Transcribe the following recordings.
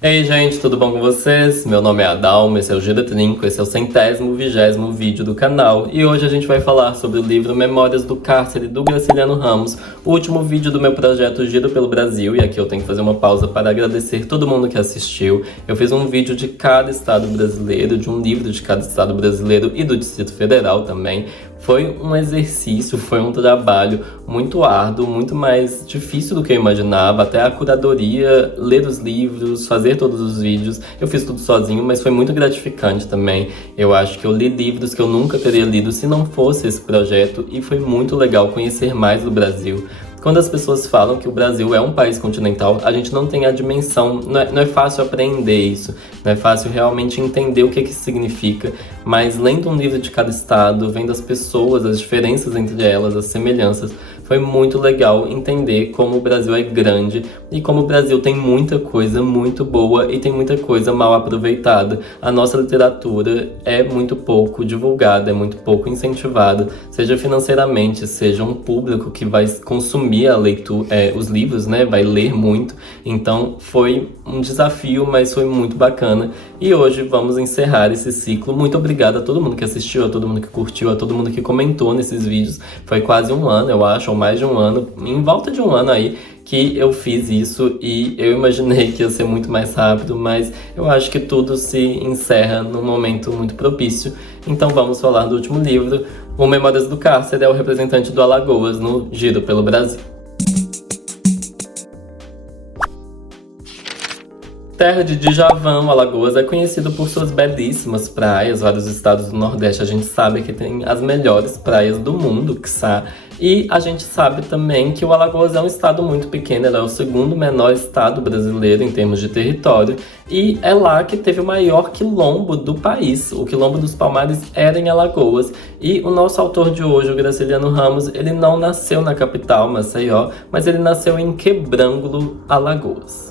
Ei, gente, tudo bom com vocês? Meu nome é Adalmo, esse é o Gira Trinco, esse é o 120º vídeo do canal e hoje a gente vai falar sobre o livro Memórias do Cárcere, do Graciliano Ramos, o último vídeo do meu projeto Giro pelo Brasil, e aqui eu tenho que fazer uma pausa para agradecer todo mundo que assistiu. Eu fiz um vídeo de cada estado brasileiro, de um livro de cada estado brasileiro e do Distrito Federal também. Foi um exercício, foi um trabalho muito árduo, muito mais difícil do que eu imaginava. Até a curadoria, ler os livros, fazer todos os vídeos. Eu fiz tudo sozinho, mas foi muito gratificante também. Eu acho que eu li livros que eu nunca teria lido se não fosse esse projeto, e foi muito legal conhecer mais do Brasil. Quando as pessoas falam que o Brasil é um país continental, a gente não tem a dimensão, não é fácil aprender isso, não é fácil realmente entender o que isso significa, mas lendo um livro de cada estado, vendo as pessoas, as diferenças entre elas, as semelhanças, foi muito legal entender como o Brasil é grande e como o Brasil tem muita coisa muito boa e tem muita coisa mal aproveitada. A nossa literatura é muito pouco divulgada, é muito pouco incentivada, seja financeiramente, seja um público que vai consumir a leitura, os livros, né, vai ler muito. Então foi um desafio, mas foi muito bacana. E hoje vamos encerrar esse ciclo. Muito obrigada a todo mundo que assistiu, a todo mundo que curtiu, a todo mundo que comentou nesses vídeos. Foi quase um ano, eu acho, ou mais de um ano, em volta de um ano aí, que eu fiz isso, e eu imaginei que ia ser muito mais rápido, mas eu acho que tudo se encerra num momento muito propício. Então vamos falar do último livro. O Memórias do Cárcere é o representante do Alagoas no Giro pelo Brasil. Terra de Djavão, Alagoas é conhecido por suas belíssimas praias. Vários estados do Nordeste a gente sabe que tem as melhores praias do mundo, quiçá. E a gente sabe também que o Alagoas é um estado muito pequeno, ele é o segundo menor estado brasileiro em termos de território, e é lá que teve o maior quilombo do país. O Quilombo dos Palmares era em Alagoas, e o nosso autor de hoje, o Graciliano Ramos, ele não nasceu na capital, Maceió, mas ele nasceu em Quebrangulo, Alagoas.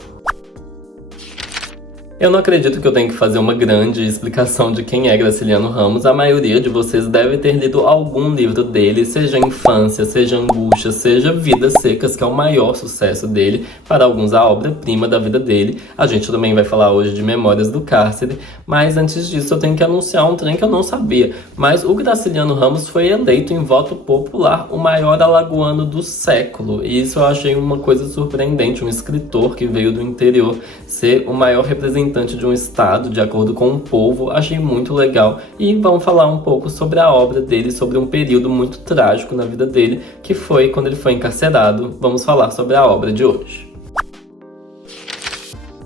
Eu não acredito que eu tenha que fazer uma grande explicação de quem é Graciliano Ramos. A maioria de vocês deve ter lido algum livro dele, seja Infância, seja Angústia, seja Vidas Secas, que é o maior sucesso dele, para alguns a obra-prima da vida dele. A gente também vai falar hoje de Memórias do Cárcere, mas antes disso eu tenho que anunciar um trem que eu não sabia. Mas o Graciliano Ramos foi eleito em voto popular o maior alagoano do século, e isso eu achei uma coisa surpreendente, um escritor que veio do interior ser o maior representante de um estado, de acordo com o povo. Achei muito legal. E vamos falar um pouco sobre a obra dele, sobre um período muito trágico na vida dele, que foi quando ele foi encarcerado. Vamos falar sobre a obra de hoje.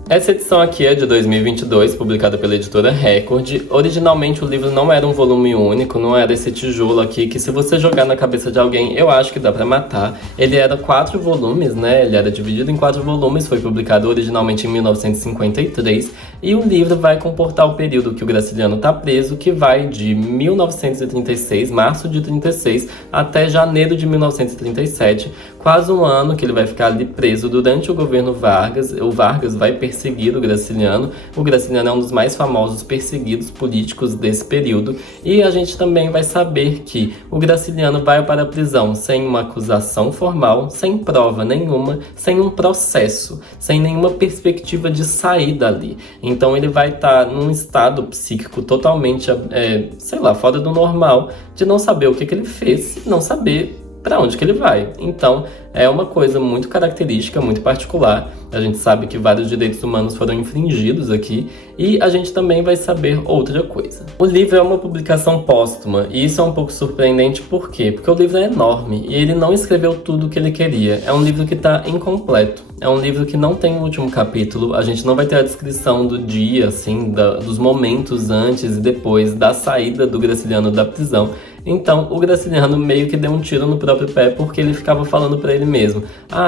Essa edição aqui é de 2022, publicada pela editora Record. Originalmente o livro não era um volume único, não era esse tijolo aqui, que se você jogar na cabeça de alguém, eu acho que dá pra matar. Ele era 4 volumes, né? Ele era dividido em 4 volumes, foi publicado originalmente em 1953, e o livro vai comportar o período que o Graciliano tá preso, que vai de 1936, março de 36, até janeiro de 1937, quase um ano que ele vai ficar ali preso durante o governo Vargas. O Vargas vai perseguir o Graciliano. O Graciliano é um dos mais famosos perseguidos políticos desse período, e a gente também vai saber que o Graciliano vai para a prisão sem uma acusação formal, sem prova nenhuma, sem um processo, sem nenhuma perspectiva de sair dali. Então ele vai estar num estado psíquico totalmente, sei lá, fora do normal, de não saber o que ele fez, não saber para onde que ele vai. Então é uma coisa muito característica, muito particular. A gente sabe que vários direitos humanos foram infringidos aqui, e a gente também vai saber outra coisa. O livro é uma publicação póstuma, e isso é um pouco surpreendente. Por quê? Porque o livro é enorme e ele não escreveu tudo o que ele queria. É um livro que está incompleto. É um livro que não tem o último capítulo. A gente não vai ter a descrição do dia, assim, dos momentos antes e depois da saída do Graciliano da prisão. Então, o Graciliano meio que deu um tiro no próprio pé, porque ele ficava falando pra ele mesmo: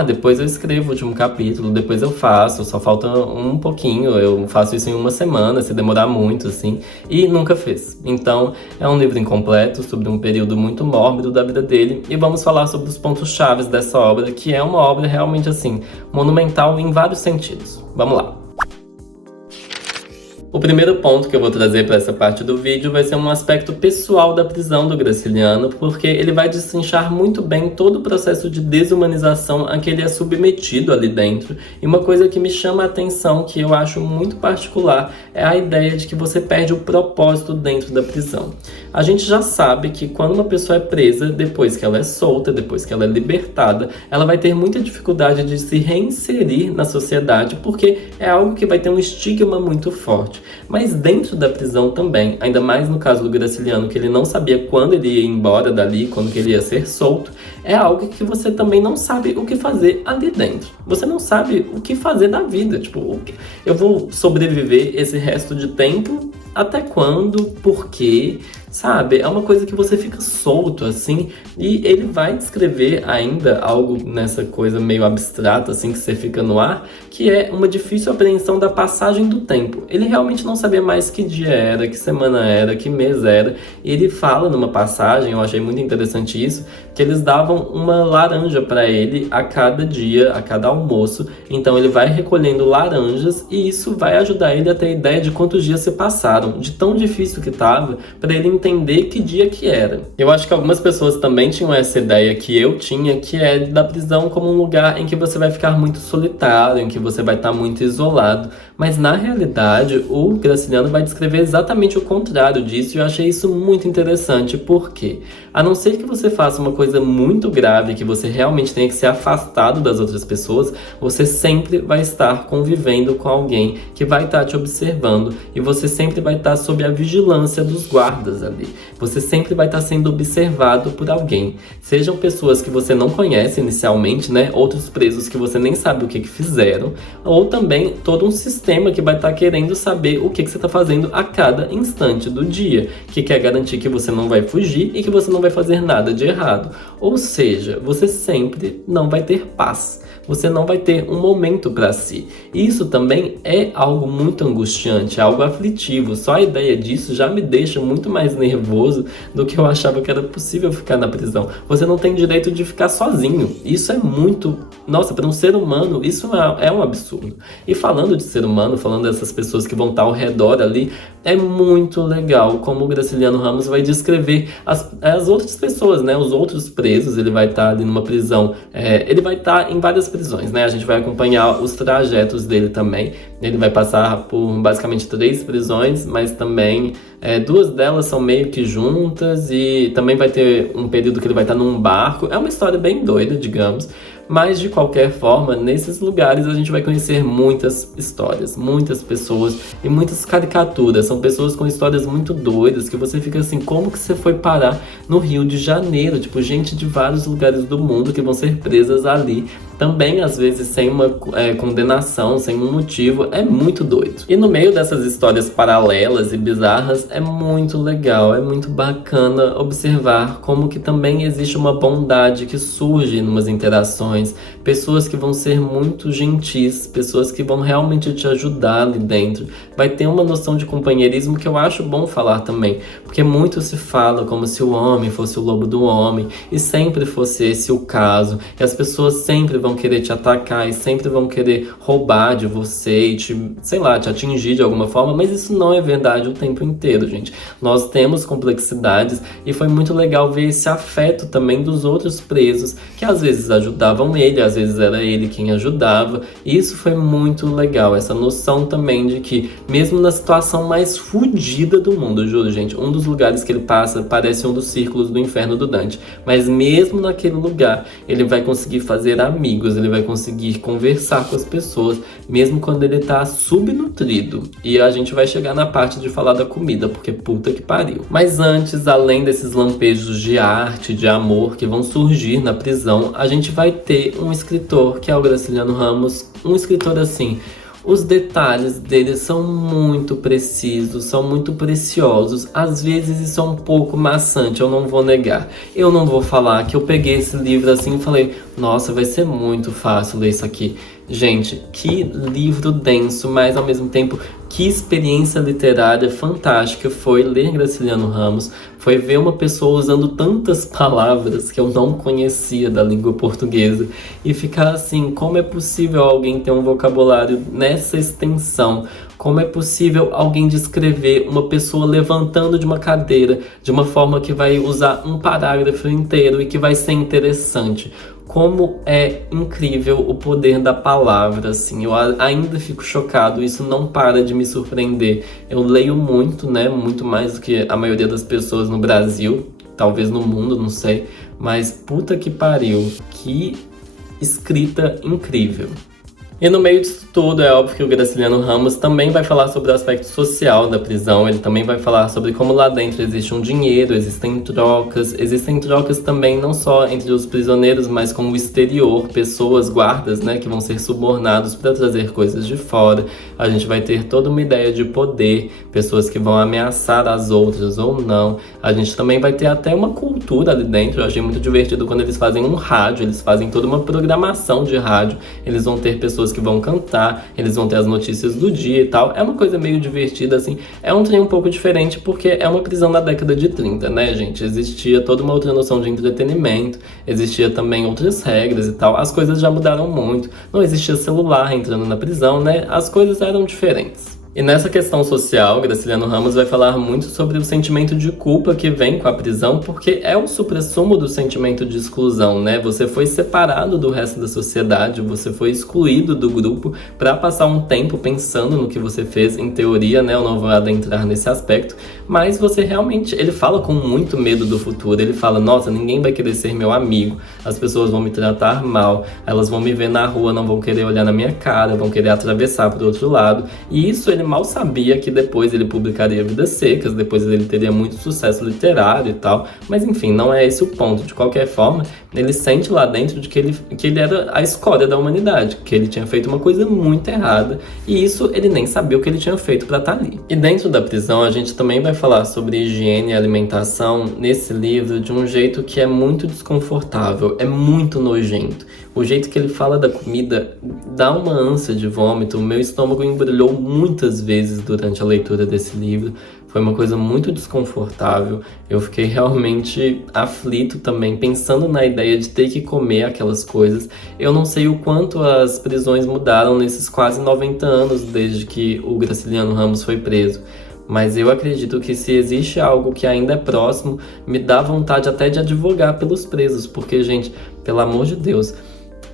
depois eu escrevo o último capítulo, depois eu faço, só falta um pouquinho, eu faço isso em uma semana, se demorar muito, assim, e nunca fez. Então, é um livro incompleto, sobre um período muito mórbido da vida dele, e vamos falar sobre os pontos chaves dessa obra, que é uma obra realmente, assim, monumental em vários sentidos. Vamos lá. O primeiro ponto que eu vou trazer para essa parte do vídeo vai ser um aspecto pessoal da prisão do Graciliano, porque ele vai destrinchar muito bem todo o processo de desumanização a que ele é submetido ali dentro. E uma coisa que me chama a atenção, que eu acho muito particular, é a ideia de que você perde o propósito dentro da prisão. A gente já sabe que quando uma pessoa é presa, depois que ela é solta, depois que ela é libertada, ela vai ter muita dificuldade de se reinserir na sociedade, porque é algo que vai ter um estigma muito forte. Mas dentro da prisão também, ainda mais no caso do Graciliano, que ele não sabia quando ele ia embora dali, quando que ele ia ser solto, é algo que você também não sabe o que fazer ali dentro. Você não sabe o que fazer da vida. Tipo, eu vou sobreviver esse resto de tempo? Até quando? Por quê? Sabe? É uma coisa que você fica solto, assim, e ele vai descrever ainda algo nessa coisa meio abstrata, assim, que você fica no ar, que é uma difícil apreensão da passagem do tempo. Ele realmente não sabia mais que dia era, que semana era, que mês era, e ele fala numa passagem, eu achei muito interessante isso, que eles davam uma laranja para ele a cada dia, a cada almoço, então ele vai recolhendo laranjas, e isso vai ajudar ele a ter ideia de quantos dias se passaram, de tão difícil que tava, para ele entender que dia que era. Eu acho que algumas pessoas também tinham essa ideia que eu tinha, que é da prisão como um lugar em que você vai ficar muito solitário, em que você vai estar muito isolado. Mas na realidade, o Graciliano vai descrever exatamente o contrário disso, e eu achei isso muito interessante, porque a não ser que você faça uma coisa muito grave, que você realmente tenha que ser afastado das outras pessoas, você sempre vai estar convivendo com alguém que vai estar te observando, e você sempre vai estar sob a vigilância dos guardas ali. Você sempre vai estar sendo observado por alguém. Sejam pessoas que você não conhece inicialmente, né? Outros presos que você nem sabe o que fizeram, ou também todo um sistema que vai estar querendo saber o que você está fazendo a cada instante do dia, que quer garantir que você não vai fugir e que você não vai fazer nada de errado. Ou seja, você sempre não vai ter paz. Você não vai ter um momento para si. Isso também é algo muito angustiante, algo aflitivo. Só a ideia disso já me deixa muito mais nervoso do que eu achava que era possível ficar na prisão. Você não tem direito de ficar sozinho. Isso é muito... Nossa, para um ser humano, isso é um absurdo. E falando de ser humano, falando dessas pessoas que vão estar ao redor ali, é muito legal como o Graciliano Ramos vai descrever as outras pessoas, né? Os outros presos. Ele vai estar ali numa prisão. Ele vai estar em várias prisões, né? A gente vai acompanhar os trajetos dele também. Ele vai passar por basicamente 3 prisões, mas também 2 delas são meio que juntas, e também vai ter um período que ele vai estar num barco. É uma história bem doida, digamos. Mas, de qualquer forma, nesses lugares a gente vai conhecer muitas histórias, muitas pessoas e muitas caricaturas. São pessoas com histórias muito doidas que você fica assim, como que você foi parar no Rio de Janeiro? Tipo, gente de vários lugares do mundo que vão ser presas ali. Também, às vezes, sem uma condenação, sem um motivo. É muito doido. E no meio dessas histórias paralelas e bizarras, é muito legal, é muito bacana observar como que também existe uma bondade que surge em umas interações. Pessoas que vão ser muito gentis, pessoas que vão realmente te ajudar ali dentro. Vai ter uma noção de companheirismo que eu acho bom falar também, porque muito se fala como se o homem fosse o lobo do homem, e sempre fosse esse o caso, e as pessoas sempre vão querer te atacar, e sempre vão querer roubar de você e te, sei lá, te atingir de alguma forma, mas isso não é verdade o tempo inteiro, gente. Nós temos complexidades, e foi muito legal ver esse afeto também dos outros presos, que às vezes ajudavam ele, às vezes era ele quem ajudava, e isso foi muito legal, essa noção também de que, mesmo na situação mais fodida do mundo, juro, gente, um dos lugares que ele passa parece um dos círculos do inferno do Dante, mas mesmo naquele lugar, ele vai conseguir fazer amigos, ele vai conseguir conversar com as pessoas, mesmo quando ele tá subnutrido. E a gente vai chegar na parte de falar da comida, porque puta que pariu. Mas antes, além desses lampejos de arte, de amor que vão surgir na prisão, a gente vai ter um escritor, que é o Graciliano Ramos, um escritor assim, os detalhes dele são muito precisos, são muito preciosos. Às vezes isso é um pouco maçante, eu não vou negar. Eu não vou falar que eu peguei esse livro assim e falei, nossa, vai ser muito fácil ler isso aqui. Gente, que livro denso, mas ao mesmo tempo, que experiência literária fantástica foi ler Graciliano Ramos. Foi ver uma pessoa usando tantas palavras que eu não conhecia da língua portuguesa e ficar assim, como é possível alguém ter um vocabulário nessa extensão? Como é possível alguém descrever uma pessoa levantando de uma cadeira de uma forma que vai usar um parágrafo inteiro e que vai ser interessante? Como é incrível o poder da palavra, assim. Eu ainda fico chocado, isso não para de me surpreender. Eu leio muito, né? Muito mais do que a maioria das pessoas no Brasil, talvez no mundo, não sei. Mas puta que pariu, que escrita incrível. E no meio disso tudo, é óbvio que o Graciliano Ramos também vai falar sobre o aspecto social da prisão, ele também vai falar sobre como lá dentro existe um dinheiro, existem trocas também não só entre os prisioneiros, mas com o exterior, pessoas, guardas, né, que vão ser subornados para trazer coisas de fora. A gente vai ter toda uma ideia de poder, pessoas que vão ameaçar as outras ou não. A gente também vai ter até uma cultura ali dentro. Eu achei muito divertido quando eles fazem um rádio, eles fazem toda uma programação de rádio, eles vão ter pessoas que vão cantar, eles vão ter as notícias do dia e tal. É uma coisa meio divertida, assim. É um trem um pouco diferente porque é uma prisão da década de 30, né, gente? Existia toda uma outra noção de entretenimento, existia também outras regras e tal. As coisas já mudaram muito. Não existia celular entrando na prisão, né? As coisas eram diferentes. E nessa questão social, Graciliano Ramos vai falar muito sobre o sentimento de culpa que vem com a prisão, porque é o suprassumo do sentimento de exclusão, né? Você foi separado do resto da sociedade, você foi excluído do grupo para passar um tempo pensando no que você fez, em teoria, né? Eu não vou adentrar nesse aspecto, mas você realmente, ele fala com muito medo do futuro, ele fala, nossa, ninguém vai querer ser meu amigo, as pessoas vão me tratar mal, elas vão me ver na rua, não vão querer olhar na minha cara, vão querer atravessar para o outro lado, e isso ele mal sabia que depois ele publicaria Vidas Secas, depois ele teria muito sucesso literário e tal, mas enfim, não é esse o ponto. De qualquer forma, ele sente lá dentro de que ele era a escória da humanidade, que ele tinha feito uma coisa muito errada, e isso ele nem sabia o que ele tinha feito para estar ali. E dentro da prisão, a gente também vai falar sobre higiene e alimentação nesse livro de um jeito que é muito desconfortável, é muito nojento. O jeito que ele fala da comida dá uma ânsia de vômito. O meu estômago embrulhou muitas vezes durante a leitura desse livro. Foi uma coisa muito desconfortável. Eu fiquei realmente aflito também, pensando na ideia de ter que comer aquelas coisas. Eu não sei o quanto as prisões mudaram nesses quase 90 anos desde que o Graciliano Ramos foi preso. Mas eu acredito que se existe algo que ainda é próximo, me dá vontade até de advogar pelos presos. Porque, gente, pelo amor de Deus,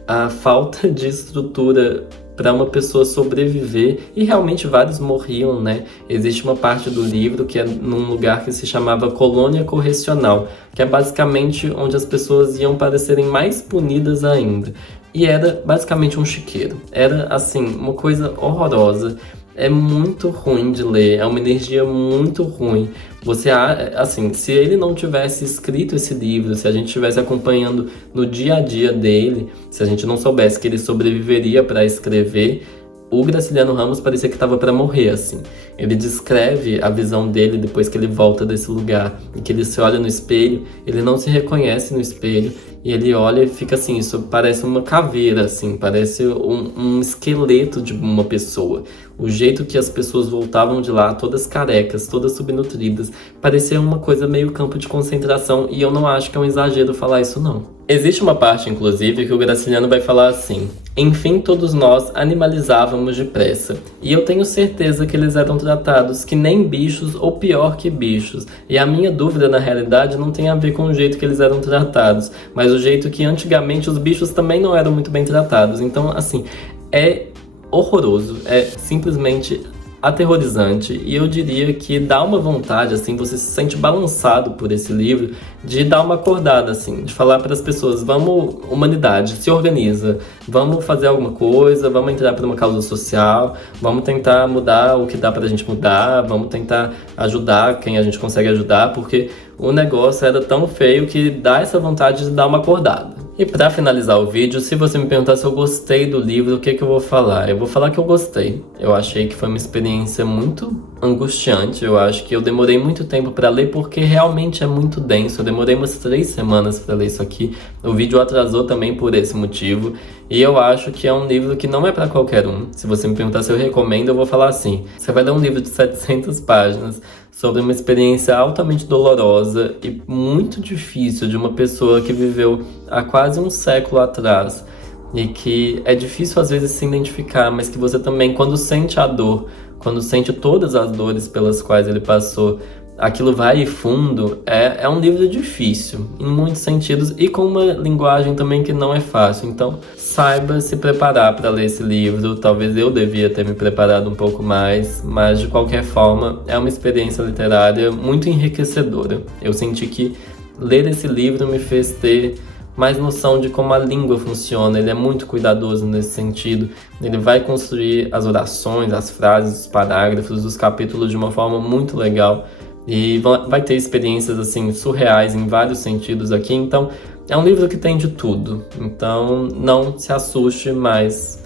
a falta de estrutura para uma pessoa sobreviver, e realmente vários morriam, né? Existe uma parte do livro que é num lugar que se chamava Colônia Correcional, que é basicamente onde as pessoas iam para serem mais punidas ainda. E era basicamente um chiqueiro. Era, assim, uma coisa horrorosa. É muito ruim de ler, é uma energia muito ruim. Você, assim, se ele não tivesse escrito esse livro, se a gente estivesse acompanhando no dia a dia dele, se a gente não soubesse que ele sobreviveria para escrever, o Graciliano Ramos parecia que estava para morrer, assim. Ele descreve a visão dele depois que ele volta desse lugar, e que ele se olha no espelho, ele não se reconhece no espelho, e ele olha e fica assim, isso parece uma caveira, assim, parece um esqueleto de uma pessoa. O jeito que as pessoas voltavam de lá, todas carecas, todas subnutridas, parecia uma coisa meio campo de concentração, e eu não acho que é um exagero falar isso, não. Existe uma parte, inclusive, que o Graciliano vai falar assim: enfim, todos nós animalizávamos depressa, e eu tenho certeza que eles eram tratados que nem bichos ou pior que bichos, e a minha dúvida, na realidade, não tem a ver com o jeito que eles eram tratados, mas o jeito que antigamente os bichos também não eram muito bem tratados. Então, assim, é horroroso, é simplesmente aterrorizante, e eu diria que dá uma vontade, assim, você se sente balançado por esse livro, de dar uma acordada, assim, de falar para as pessoas, vamos, humanidade, se organiza, vamos fazer alguma coisa, vamos entrar para uma causa social, vamos tentar mudar o que dá pra gente mudar, vamos tentar ajudar quem a gente consegue ajudar, porque o negócio era tão feio que dá essa vontade de dar uma acordada. E pra finalizar o vídeo, se você me perguntar se eu gostei do livro, o que que eu vou falar? Eu vou falar que eu gostei. Eu achei que foi uma experiência muito angustiante. Eu acho que eu demorei muito tempo pra ler porque realmente é muito denso. Eu demorei umas 3 semanas pra ler isso aqui. O vídeo atrasou também por esse motivo. E eu acho que é um livro que não é pra qualquer um. Se você me perguntar se eu recomendo, eu vou falar assim. Você vai ler um livro de 700 páginas sobre uma experiência altamente dolorosa e muito difícil de uma pessoa que viveu há quase um século atrás e que é difícil às vezes se identificar, mas que você também, quando sente a dor, quando sente todas as dores pelas quais ele passou, aquilo vai fundo. É um livro difícil, em muitos sentidos, e com uma linguagem também que não é fácil. Então, saiba se preparar para ler esse livro. Talvez eu devia ter me preparado um pouco mais, mas de qualquer forma, é uma experiência literária muito enriquecedora. Eu senti que ler esse livro me fez ter mais noção de como a língua funciona. Ele é muito cuidadoso nesse sentido. Ele vai construir as orações, as frases, os parágrafos, os capítulos de uma forma muito legal. E vai ter experiências assim surreais em vários sentidos aqui. Então, é um livro que tem de tudo. Então, não se assuste, mas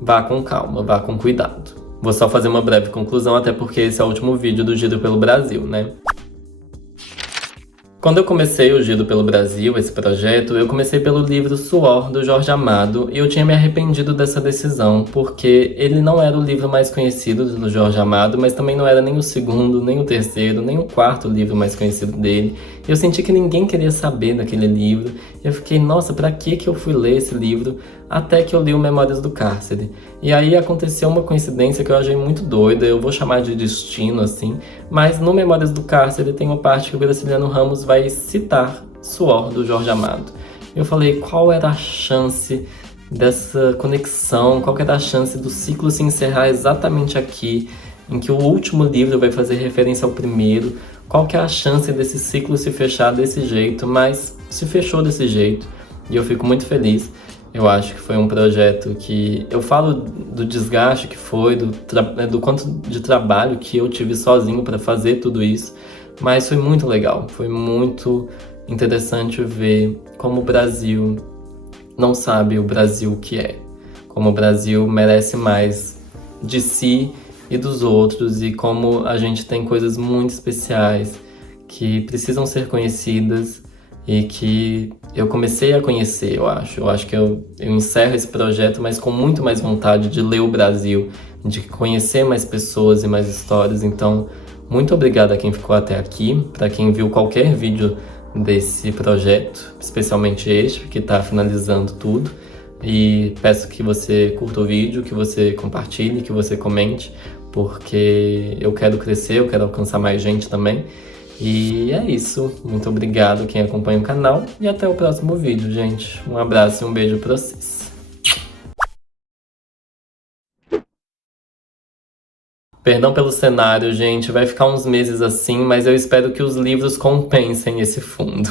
vá com calma, vá com cuidado. Vou só fazer uma breve conclusão, até porque esse é o último vídeo do Giro pelo Brasil, né? Quando eu comecei o Giro pelo Brasil, esse projeto, eu comecei pelo livro Suor, do Jorge Amado, e eu tinha me arrependido dessa decisão, porque ele não era o livro mais conhecido do Jorge Amado, mas também não era nem o segundo, nem o terceiro, nem o quarto livro mais conhecido dele. Eu senti que ninguém queria saber daquele livro, e eu fiquei, nossa, pra que eu fui ler esse livro? Até que eu li o Memórias do Cárcere. E aí aconteceu uma coincidência que eu achei muito doida, eu vou chamar de destino, assim, mas no Memórias do Cárcere tem uma parte que o Graciliano Ramos vai citar Suor, do Jorge Amado. Eu falei, qual era a chance dessa conexão, qual era a chance do ciclo se encerrar exatamente aqui, em que o último livro vai fazer referência ao primeiro, qual que é a chance desse ciclo se fechar desse jeito, mas se fechou desse jeito, e eu fico muito feliz. Eu acho que foi um projeto que... Eu falo do desgaste que foi, do quanto de trabalho que eu tive sozinho para fazer tudo isso, mas foi muito legal, foi muito interessante ver como o Brasil não sabe o Brasil que é, como o Brasil merece mais de si e dos outros, e como a gente tem coisas muito especiais que precisam ser conhecidas e que eu comecei a conhecer, eu acho. Eu acho que eu encerro esse projeto, mas com muito mais vontade de ler o Brasil, de conhecer mais pessoas e mais histórias. Então, muito obrigado a quem ficou até aqui, para quem viu qualquer vídeo desse projeto, especialmente este, que está finalizando tudo. E peço que você curta o vídeo, que você compartilhe, que você comente, porque eu quero crescer, eu quero alcançar mais gente também. E é isso. Muito obrigado quem acompanha o canal e até o próximo vídeo, gente. Um abraço e um beijo pra vocês. Perdão pelo cenário, gente. Vai ficar uns meses assim, mas eu espero que os livros compensem esse fundo.